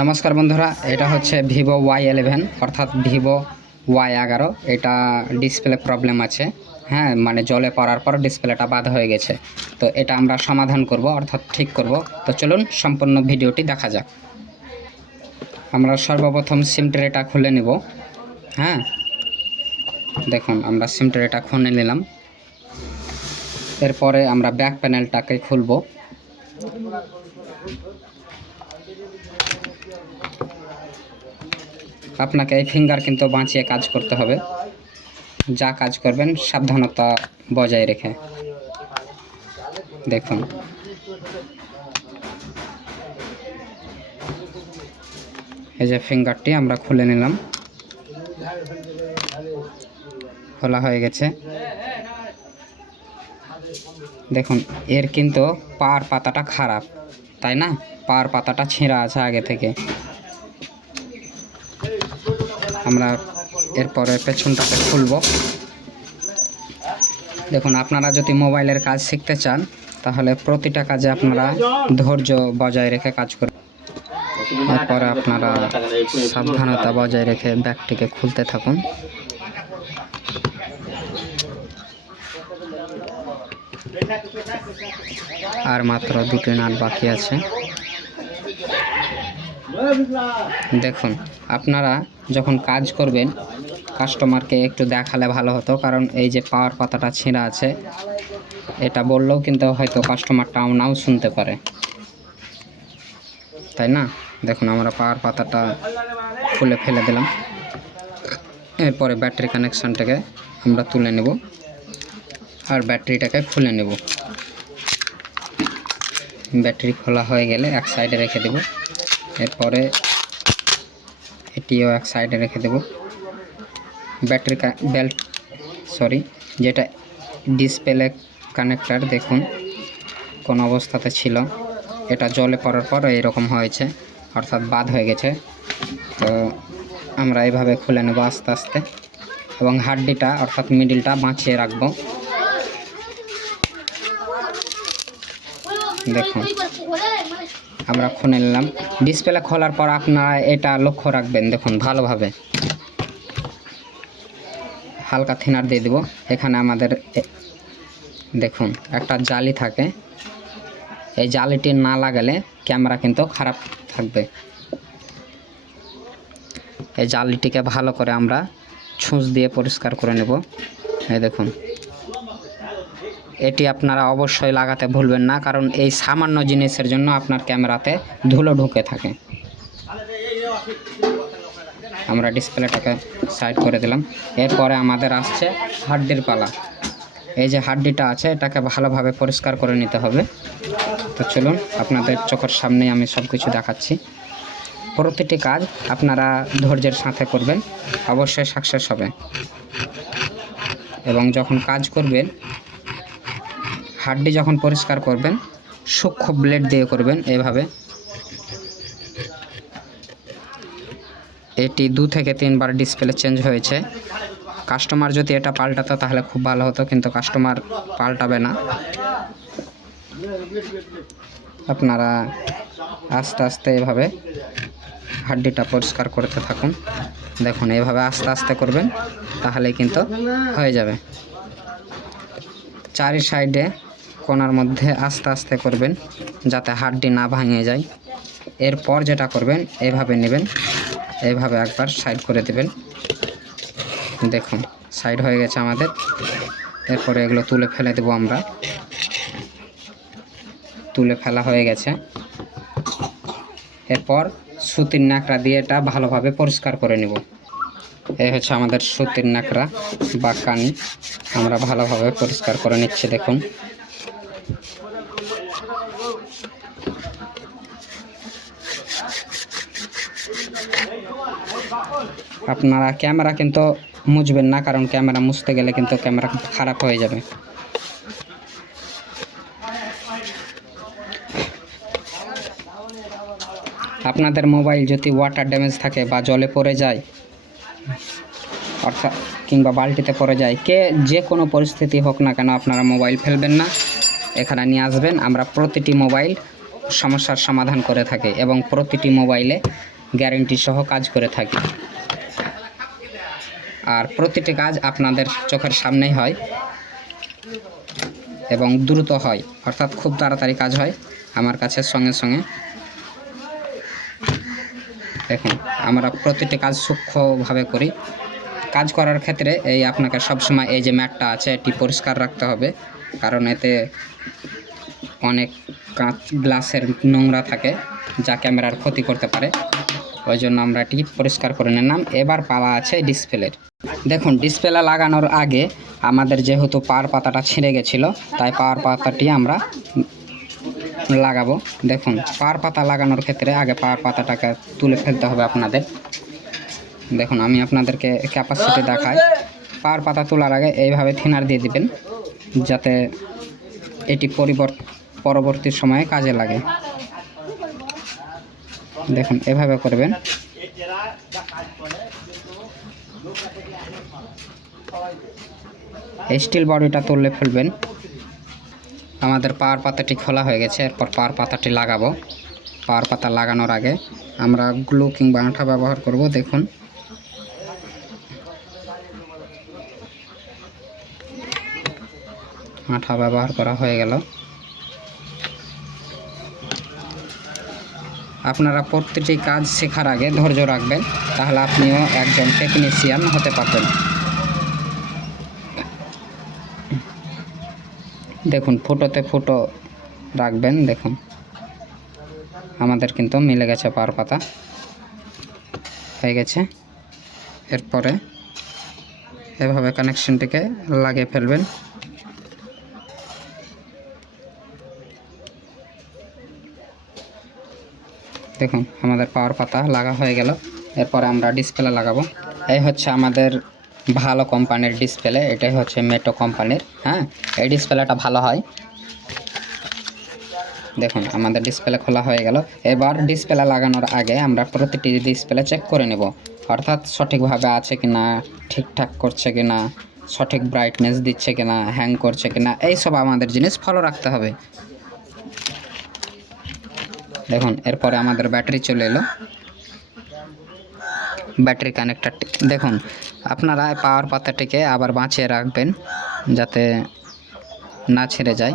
নমস্কার বন্ধুরা, এটা হচ্ছে ভিভো ওয়াই ইলেভেন অর্থাৎ ভিভো ওয়াই এগারো। এটা ডিসপ্লে প্রবলেম আছে। হ্যাঁ মানে জলে পড়ার পর ডিসপ্লেটা বাদ হয়ে গেছে। তো এটা আমরা সমাধান করব, অর্থাৎ ঠিক করব। তো চলুন সম্পূর্ণ ভিডিওটি দেখা যাক। আমরা সর্বপ্রথম সিম ট্রেটা খুলে নেব। হ্যাঁ দেখুন, আমরা সিম ট্রেটা খুলে নিলাম। এরপরে আমরা ব্যাক প্যানেলটাকে খুলবো। আপনাকে এই ফিঙ্গার কিন্তু বাঁচিয়ে কাজ করতে হবে। যা কাজ করবেন, সাবধানতা বজায় রেখে। দেখুন। এই যে ফিঙ্গারটি আমরা খুলে নিলাম। খোলা হয়ে গেছে। দেখুন, এর কিন্তু পার পাতাটা খারাপ, তাই না? পার পাতাটা ছেঁড়া আছে আগে থেকে। আমরা এরপরে পেছনটাকে খুলব। দেখুন, আপনারা যদি মোবাইলের কাজ শিখতে চান, তাহলে প্রতিটা কাজে আপনারা ধৈর্য বজায় রেখে কাজ করবেন এরপরে আপনারা সাবধানতা বজায় রেখে ব্যাগটিকে খুলতে থাকুন। আর মাত্র দুটি নাট বাকি আছে। দেখুন, আপনারা যখন কাজ করবেন কাস্টমারকে একটু দেখালে ভালো হতো, কারণ এই যে পাওয়ার পাতাটা ছেঁড়া আছে, এটা বললেও কিন্তু হয়তো কাস্টমারটাও নাও শুনতে পারে। তাই না? দেখুন, আমরা পাওয়ার পাতাটা খুলে ফেলে দিলাম। এরপরে ব্যাটারি কানেকশানটাকে আমরা তুলে নেব আর ব্যাটারিটাকে খুলে নেব। ব্যাটারি খোলা হয়ে গেলে এক সাইডে রেখে দেব। এরপরে এটিও এক সাইডে রেখে দেব। ব্যাটারি বেল্ট সরি যেটা ডিসপ্লে কানেক্টার দেখুন, কোন অবস্থাতে ছিল। এটা জলে পড়ার পর এইরকম হয়েছে, অর্থাৎ বাদ হয়ে গেছে। তো আমরা এইভাবে খুলে নেব আস্তে আস্তে। এবং হাড্ডিটা, অর্থাৎ মিডিলটা বাঁচিয়ে রাখব। দেখুন। আমরা খুলে নিলাম ডিসপ্লে খোলার পর আপনারা এটা লক্ষ্য রাখবেন, দেখুন, ভালোভাবে। হালকা থিনার দিয়ে দেব। এখানে আমাদের দেখুন, একটা জালি থাকে। এই জালিটি না লাগালে ক্যামেরা কিন্তু খারাপ থাকবে। এই জালিটিকে ভালো করে আমরা ছুঁচ দিয়ে পরিষ্কার করে নেব। এই দেখুন। এটি আপনারা অবশ্যই লাগাতে ভুলবেন না, কারণ এই সামান্য জিনিসের জন্য আপনার ক্যামেরাতে ধুলো ঢুকে থাকে। আমরা ডিসপ্লেটাকে সাইড করে দিলাম। এরপরে আমাদের আসছে হাড্ডির পালা। এই যে হাড্ডিটা আছে, এটাকে ভালোভাবে পরিষ্কার করে নিতে হবে। তো চলুন, আপনাদের চোখের সামনেই আমি সব কিছু দেখাচ্ছি। প্রতিটি কাজ আপনারা ধৈর্যের সাথে করবেন, অবশ্যই সাকসেস হবে। এবং যখন কাজ করবেন হাড্ডি যখন পরিষ্কার করবেন, সূক্ষ্ম ব্লেড দিয়ে করবেন এভাবে। এটি দু থেকে তিনবার ডিসপ্লে চেঞ্জ হয়েছে। কাস্টমার যদি এটা পাল্টাতো তাহলে খুব ভালো হতো, কিন্তু কাস্টমার পাল্টাবে না। আপনারা আস্তে আস্তে এভাবে হাড্ডিটা পরিষ্কার করতে থাকুন। দেখুন, এভাবে আস্তে আস্তে করবেন তাহলে কিন্তু হয়ে যাবে। চারি সাইডে কোনার মধ্যে আস্তে আস্তে করবেন যাতে হাড্ডি না ভাঙে যায়। এরপর যেটা করবেন, এভাবে নেবেন এইভাবে একবার সাইড করে দেবেন। দেখুন, সাইড হয়ে গেছে আমাদের। এরপরে এগুলো তুলে ফেলে দেবো আমরা। তুলে ফেলা হয়ে গেছে। এরপর সুতির ন্যাকড়া দিয়ে এটা ভালোভাবে পরিষ্কার করে নেব। এই হচ্ছে আমাদের সুতির ন্যাকড়া বা কানি। আমরা ভালোভাবে পরিষ্কার করে নিচ্ছি, দেখুন। আপনারা ক্যামেরা কিন্তু মুছবেন না, কারণ ক্যামেরা মুছতে গেলে কিন্তু ক্যামেরা কিন্তু খারাপ হয়ে যাবে। আপনাদের মোবাইল যদি ওয়াটার ড্যামেজ থাকে বা জলে পড়ে যায়, অর্থাৎ কিংবা বালতিতে পড়ে যায়, কে যে কোনো পরিস্থিতি হোক না কেন আপনারা মোবাইল ফেলবেন না। এখানে নিয়ে আসবেন। আমরা প্রতিটি মোবাইল সমস্যার সমাধান করে থাকি এবং প্রতিটি মোবাইলে গ্যারেন্টি সহ কাজ করে থাকি। আর প্রতিটি কাজ আপনাদের চোখের সামনেই হয় এবং দ্রুত হয়, অর্থাৎ খুব তাড়াতাড়ি কাজ হয়। আমার কাছে সঙ্গে সঙ্গে দেখুন, আমরা প্রতিটি কাজ সূক্ষ্মভাবে করি। কাজ করার ক্ষেত্রে এই আপনাকে সবসময় এই যে ম্যাটটা আছে এটি পরিষ্কার রাখতে হবে। কারণ এতে অনেক কাঁচ, গ্লাসের নোংরা থাকে, যা ক্যামেরার ক্ষতি করতে পারে। ওই জন্য আমরা এটি পরিষ্কার করে নিলাম। এবার পাওয়া আছে ডিসপ্লের দেখুন, ডিসপ্লে লাগানোর আগে আমাদের যেহেতু পাওয়ার পাতাটা ছিঁড়ে গেছিল, তাই পাওয়ার পাতাটি আমরা লাগাবো। দেখুন, পাওয়ার পাতা লাগানোর ক্ষেত্রে আগে পাওয়ার পাতাটাকে তুলে ফেলতে হবে আপনাদের। দেখুন, আমি আপনাদেরকে ক্যাপাসিটি দেখাই। পাওয়ার পাতা তোলার আগে এইভাবে থিনার দিয়ে দিবেন। যাতে এটি পরিবর্ত পরবর্তী সময়ে কাজে লাগে। দেখুন, এভাবে করবেন। স্টিল বডিটা তুললে ফেলবেন। আমাদের পাওয়ার পাতাটি খোলা হয়ে গেছে, এরপর পাওয়ার পাতাটি লাগাবো। পাওয়ার পাতা লাগানোর আগে আমরা গ্লু কিংবা আঠা ব্যবহার করব, দেখুন। আঠা ব্যবহার করা হয়ে গেল। আপনারা প্রতিটি কাজ শেখার আগে ধৈর্য রাখবেন, তাহলে আপনিও একজন টেকনিশিয়ান হতে পারবেন। দেখুন, ফুটোতে ফুটো রাখবেন, দেখুন। আমাদের কিন্তু মিলে গেছে পার পাতা। হয়ে গেছে। এরপরে এভাবে কানেকশনটিকে লাগিয়ে ফেলবেন। দেখুন, আমাদের পাওয়ার পাতা লাগা হয়ে গেল। এরপরে আমরা ডিসপ্লে লাগাবো। এই হচ্ছে আমাদের ভালো কোম্পানির ডিসপ্লে এটাই হচ্ছে মেটো কোম্পানির হ্যাঁ? এই ডিসপ্লেটা ভালো হয়। দেখুন, আমাদের ডিসপ্লে খোলা হয়ে গেল। এবার ডিসপ্লে লাগানোর আগে আমরা প্রতিটি ডিসপ্লে চেক করে নেব। অর্থাৎ সঠিকভাবে আছে কি না ঠিকঠাক করছে কি না সঠিক ব্রাইটনেস দিচ্ছে কি না হ্যাং করছে কি না এইসব আমাদের জিনিস ফলো রাখতে হবে। দেখুন, এরপরে আমাদের ব্যাটারি চলে এলো। ব্যাটারি কানেক্টারটি দেখুন, আপনারা পাওয়ার পাতাটিকে আবার বাঁচিয়ে রাখবেন যাতে না ছেড়ে যায়।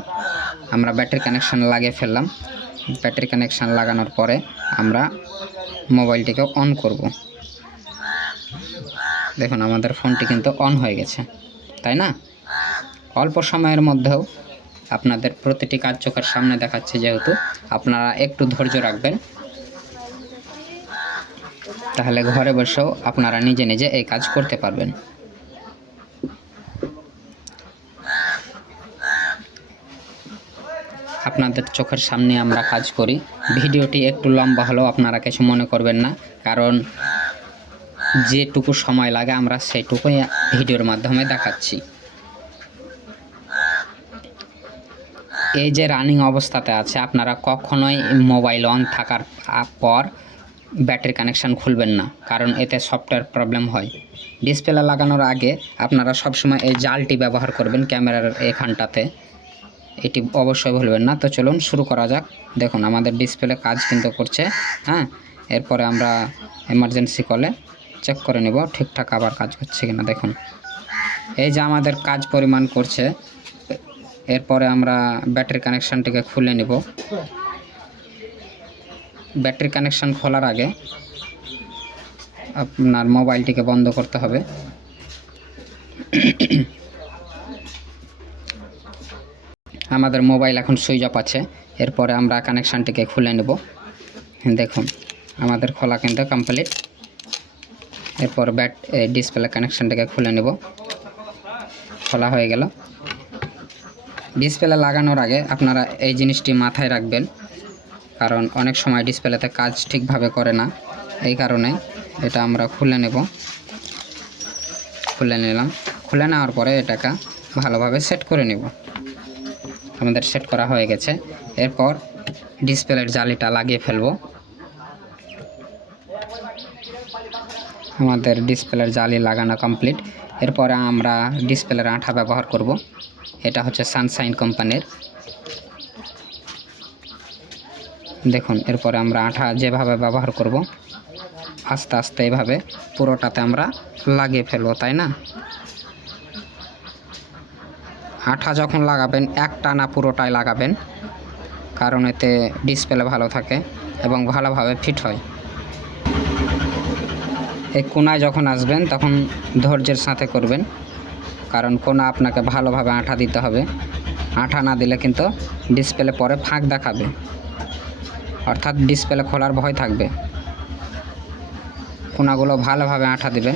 আমরা ব্যাটারি কানেকশান লাগিয়ে ফেললাম। ব্যাটারি কানেকশান লাগানোর পরে আমরা মোবাইলটিকে অন করব। দেখুন, আমাদের ফোনটি কিন্তু অন হয়ে গেছে। তাই না? অল্প সময়ের মধ্যেও আপনাদের প্রতিটি কাজ চোখের সামনে দেখাচ্ছে যেহেতু। আপনারা একটু ধৈর্য রাখবেন। তাহলে ঘরে বসেও আপনারা নিজে নিজে এই কাজ করতে পারবেন। আপনাদের চোখের সামনে আমরা কাজ করি। ভিডিওটি একটু লম্বা হলেও আপনারা কিছু মনে করবেন না, কারণ যেটুকু সময় লাগে আমরা সেইটুকুই ভিডিওর মাধ্যমে দেখাচ্ছি। এই যে রানিং অবস্থাতে আছে, আপনারা কখনোই মোবাইল অন থাকার পর ব্যাটারি কানেকশান খুলবেন না, কারণ এতে সফটওয়্যার প্রবলেম হয়। ডিসপ্লে লাগানোর আগে আপনারা সবসময় এই জালটি ব্যবহার করবেন ক্যামেরার এখানটাতে, এটি অবশ্যই ভুলবেন না। তো চলুন শুরু করা যাক। দেখুন, আমাদের ডিসপ্লে কাজ কিন্তু করছে হ্যাঁ? এরপরে আমরা এমার্জেন্সি কলে চেক করে নেব, ঠিকঠাক আবার কাজ করছে কিনা। দেখুন, এই যে আমাদের কাজ পরিমাণ করছে এরপরে আমরা ব্যাটারি কানেকশানটিকে খুলে নেব। ব্যাটারি কানেকশান খোলার আগে আপনার মোবাইলটিকে বন্ধ করতে হবে। আমাদের মোবাইল এখন সুইচ অফ আছে। এরপরে আমরা কানেকশানটিকে খুলে নেব। দেখুন, আমাদের খোলা কিন্তু কমপ্লিট এরপর ব্যাট ডিসপ্লে কানেকশানটাকে খুলে নেব। খোলা হয়ে গেল। ডিসপ্লে লাগানোর আগে আপনারা এই জিনিসটি মাথায় রাখবেন। কারণ অনেক সময় ডিসপ্লেতে কাজ ঠিকভাবে করে না। এই কারণে এটা আমরা খুলে নেব। খুলে নিলাম। খুলে নেওয়ার পরে এটাকে ভালোভাবে সেট করে নেব। আমাদের সেট করা হয়ে গেছে। এরপর ডিসপ্লের জালিটা লাগিয়ে ফেলব। আমাদের ডিসপ্লের জালি লাগানো কমপ্লিট এরপরে আমরা ডিসপ্লের আঠা ব্যবহার করব। এটা হচ্ছে সানশাইন কোম্পানির। দেখুন, এরপরে আমরা আঠা যেভাবে ব্যবহার করব, আস্তে আস্তে এভাবে পুরোটাতে আমরা লাগিয়ে ফেলব, তাই না? আঠা যখন লাগাবেন এক টানা পুরোটাই লাগাবেন, কারণ এতে ডিসপ্লে ভালো থাকে এবং ভালোভাবে ফিট হয়। এই কোনায় যখন আসবেন, তখন ধৈর্যের সাথে করবেন। কারণ কোনা আপনাকে ভালোভাবে আঠা দিতে হবে। আঠা না দিলে কিন্তু ডিসপ্লে পরে ফাঁক দেখাবে। অর্থাৎ ডিসপ্লে খোলার ভয় থাকবে। কোনাগুলো ভালোভাবে আঠা দিবেন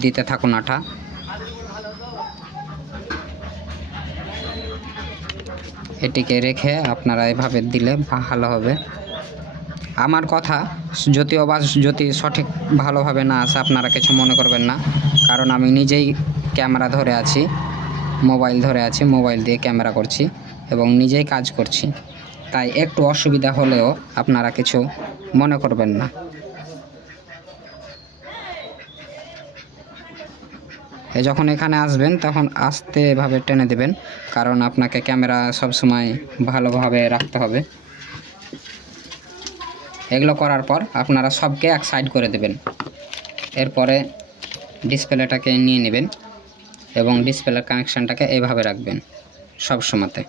দিতে থাকুন আঠা। এটিকে রেখে আপনারা এভাবে দিলে ভালো হবে। আমার কথা যদিও বা যদি সঠিক ভালোভাবে না আসে, আপনারা কিছু মনে করবেন না। কারণ আমি নিজেই ক্যামেরা ধরে আছি, মোবাইল ধরে আছি, মোবাইল দিয়ে ক্যামেরা করছি এবং নিজেই কাজ করছি। তাই একটু অসুবিধা হলেও আপনারা কিছু মনে করবেন না। যখন এখানে আসবেন, তখন আস্তে এভাবে টেনে দেবেন, কারণ আপনাকে ক্যামেরা সবসময় ভালোভাবে রাখতে হবে। এগুলো করার পর আপনারা সবকে এক সাইড করে দেবেন। এরপরে ডিসপ্লেটাকে নিয়ে নেবেন। এবং ডিসপ্লের কানেকশানটাকে এইভাবে রাখবেন সব সময়তে।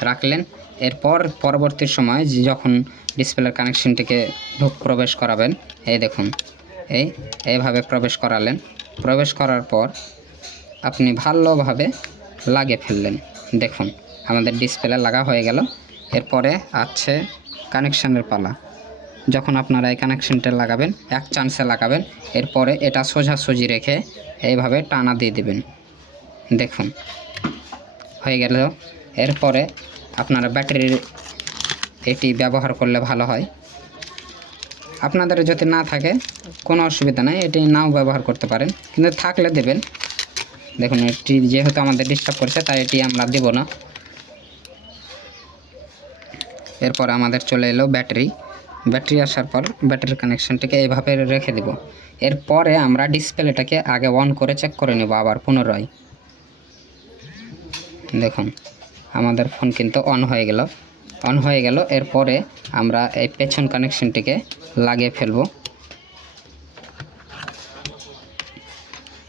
রাখলেন, এরপর পরবর্তী সময় যখন ডিসপ্লের কানেকশনটিকে ঢুক প্রবেশ করাবেন, এই দেখুন, এই এইভাবে প্রবেশ করালেন। প্রবেশ করার পর আপনি ভালোভাবে লাগে ফেললেন। দেখুন, আমাদের ডিসপ্লে লাগা হয়ে গেল। এরপরে আছে কানেকশানের পালা। যখন আপনারা এই কানেকশানটা লাগাবেন, এক চান্সে লাগাবেন, এরপরে এটা সোজাসুজি রেখে এইভাবে টানা দিয়ে দেবেন। দেখুন। হয়ে গেল। এরপরে আপনারা ব্যাটারির এটি ব্যবহার করলে ভালো হয়। আপনাদের যদি না থাকে, কোনো অসুবিধা নাই, এটি নাও ব্যবহার করতে পারেন। কিন্তু থাকলে দেবেন। দেখুন, এটি যেহেতু আমাদের ডিস্টার্ব করছে, তাই এটি আমরা দেব না। এরপর আমাদের চলে এলো ব্যাটারি। ব্যাটারি আসার পর ব্যাটারির কানেকশনটিকে এভাবে রেখে দেব। এরপরে আমরা ডিসপ্লেটাকে আগে অন করে চেক করে নেব আবার পুনরায়। দেখুন, আমাদের ফোন কিন্তু অন হয়ে গেল। অন হয়ে গেল, এরপরে আমরা এই পেছন কানেকশনটিকে লাগিয়ে ফেলব।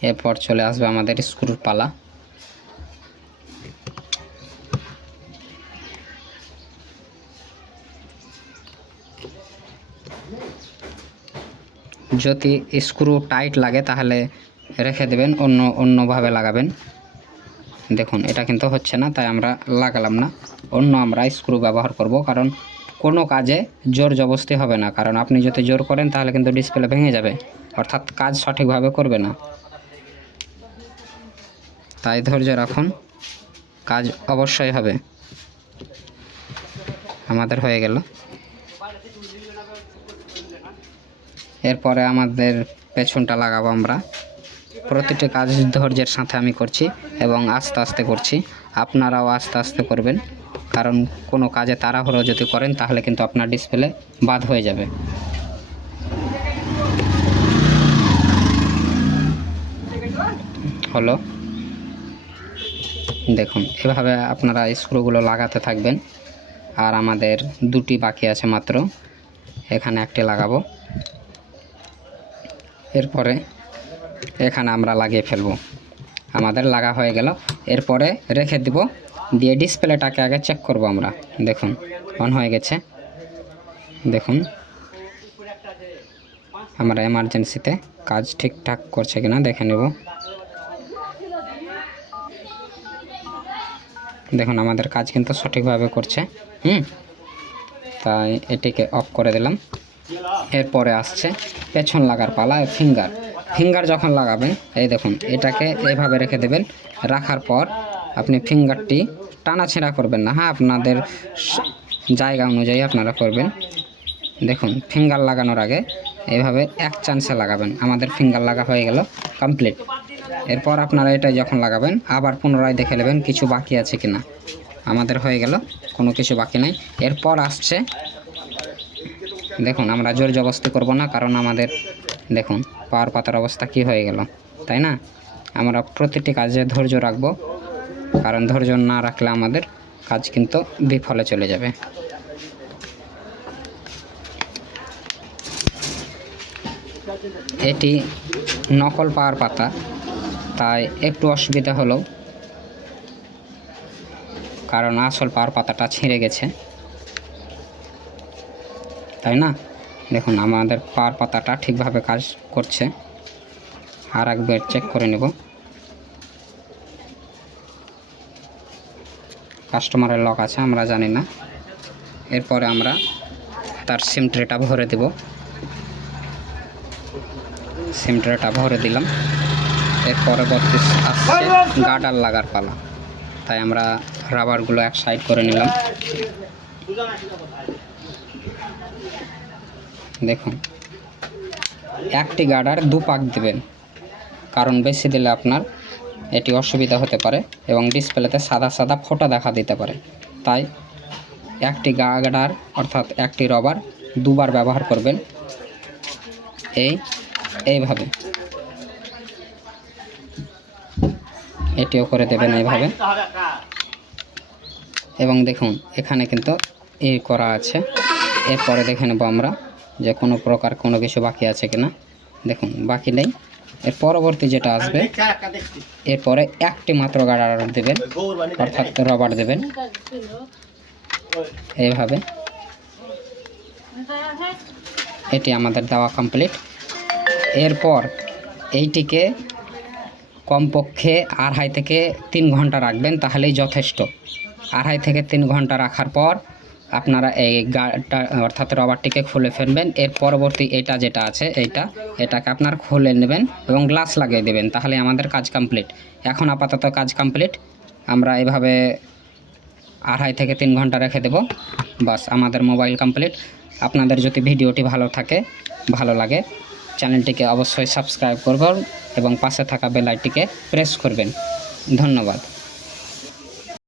এরপর চলে আসবে আমাদের স্ক্রুর পালা। যদি স্ক্রু টাইট লাগে, তাহলে রেখে দেবেন, অন্য, অন্যভাবে লাগাবেন। দেখুন, এটা কিন্তু হচ্ছে না, তাই আমরা লাগালাম না। অন্য আমরা স্ক্রু ব্যবহার করব, কারণ কোনো কাজে জোর জবস্তি হবে না। কারণ আপনি যদি জোর করেন, তাহলে কিন্তু ডিসপ্লে ভেঙে যাবে। অর্থাৎ কাজ সঠিকভাবে করবে না। তাই ধৈর্য রাখুন, কাজ অবশ্যই হবে। আমাদের হয়ে গেল। এরপরে আমাদের পেছনটা লাগাবো আমরা। প্রতিটি কাজ ধৈর্যের সাথে আমি করছি এবং আস্তে আস্তে করছি। আপনারাও আস্তে আস্তে করবেন। কারণ কোনো কাজে তাড়াহুড়ো যদি করেন, তাহলে কিন্তু আপনার ডিসপ্লে বাদ হয়ে যাবে। হলো। দেখুন, এভাবে আপনারা স্ক্রুগুলো লাগাতে থাকবেন। আর আমাদের দুটি বাকি আছে মাত্র। এখানে একটি লাগাবো। এরপরে এখানে আমরা লাগিয়ে ফেলব। আমাদের লাগা হয়ে গেল। এরপরে রেখে দিব। দিয়ে ডিসপ্লেটাকে আগে চেক করব আমরা। দেখুন অন হয়ে গেছে। দেখুন, আমরা এমার্জেন্সিতে কাজ ঠিকঠাক করছে কিনা দেখে নেব। দেখুন, আমাদের কাজ কিন্তু সঠিকভাবে করছে। হুম, তাই এটিকে অফ করে দিলাম। এরপরে আসছে পেছন লাগার পালা ফিঙ্গার ফিঙ্গার যখন লাগাবেন, এই দেখুন, এটাকে এইভাবে রেখে দেবেন। রাখার পর আপনি ফিঙ্গারটি টানাছেঁড়া করবেন না। হ্যাঁ আপনাদের জায়গা অনুযায়ী আপনারা করবেন। দেখুন ফিঙ্গার লাগানোর আগে এইভাবে এক চান্সে লাগাবেন। আমাদের ফিঙ্গার লাগা হয়ে গেল কমপ্লিট এরপর আপনারা এটা যখন লাগাবেন, আবার পুনরায় দেখে নেবেন কিছু বাকি আছে কি না আমাদের হয়ে গেল, কোনো কিছু বাকি নাই। এরপর আসছে, দেখুন, আমরা জোর জবস্তি করব না, কারণ আমাদের, দেখুন পাওয়ার পাতার অবস্থা কি হয়ে গেল, তাই না? আমরা প্রতিটি কাজে ধৈর্য রাখব, কারণ ধৈর্য না রাখলে আমাদের কাজ কিন্তু বিফলে চলে যাবে। এটি নকল পাওয়ার পাতা, তাই একটু অসুবিধা হলো কারণ আসল পাওয়ার পাতাটা ছিঁড়ে গেছে, তাই না? দেখুন, আমাদের পাওয়ার পাতাটা ঠিকভাবে কাজ করছে। আর একবার চেক করে নেব। কাস্টমারের লক আছে, আমরা জানি না। এরপরে আমরা তার সিম ট্রেটা ভরে দেব। সিম ট্রেটা ভরে দিলাম। এর পরবর্তী আসছে গার্ডার লাগার পালা। তাই আমরা রাবারগুলো এক সাইড করে নিলাম। দেখুন। একটি গার্ডার দু পাক দেবেন। কারণ বেশি দিলে আপনার এটি অসুবিধা হতে পারে এবং ডিসপ্লেতে সাদা সাদা ফোঁটা দেখা দিতে পারে। তাই একটি গার্ডার অর্থাৎ একটি রবার দুবার ব্যবহার করবেন। এই, এইভাবে। এটিও করে দেবেন এইভাবে। এবং দেখুন, এখানে কিন্তু এই করা আছে। এরপরে দেখে নেব আমরা। যে কোনো প্রকার কোনো কিছু বাকি আছে কিনা। দেখুন, বাকি নেই। এর পরবর্তী যেটা আসবে, এরপরে একটি মাত্র গার্ডার দেবেন, অর্থাৎ রবার দেবেন। এইভাবে। এটি আমাদের দেওয়া কমপ্লিট এরপর এইটিকে কমপক্ষে আড়াই থেকে তিন ঘণ্টা রাখবেন, তাহলেই যথেষ্ট। আড়াই থেকে তিন ঘণ্টা রাখার পর আপনারা এই গাটা অর্থাৎ রবারটিকে খুলে ফেলবেন। এর পরবর্তী এটা যেটা আছে, এইটা, এটাকে আপনার খুলে নেবেন এবং গ্লাস লাগিয়ে দেবেন, তাহলে আমাদের কাজ কমপ্লিট। এখন আপাতত কাজ কমপ্লিট। আমরা এভাবে আড়াই থেকে তিন ঘণ্টা রেখে দেব। বাস, আমাদের মোবাইল কমপ্লিট। আপনাদের যদি ভিডিওটি ভালো থাকে, ভালো লাগে, চ্যানেলটিকে অবশ্যই সাবস্ক্রাইব করবেন এবং পাশে থাকা বেলাইটিকে প্রেস করবেন। ধন্যবাদ।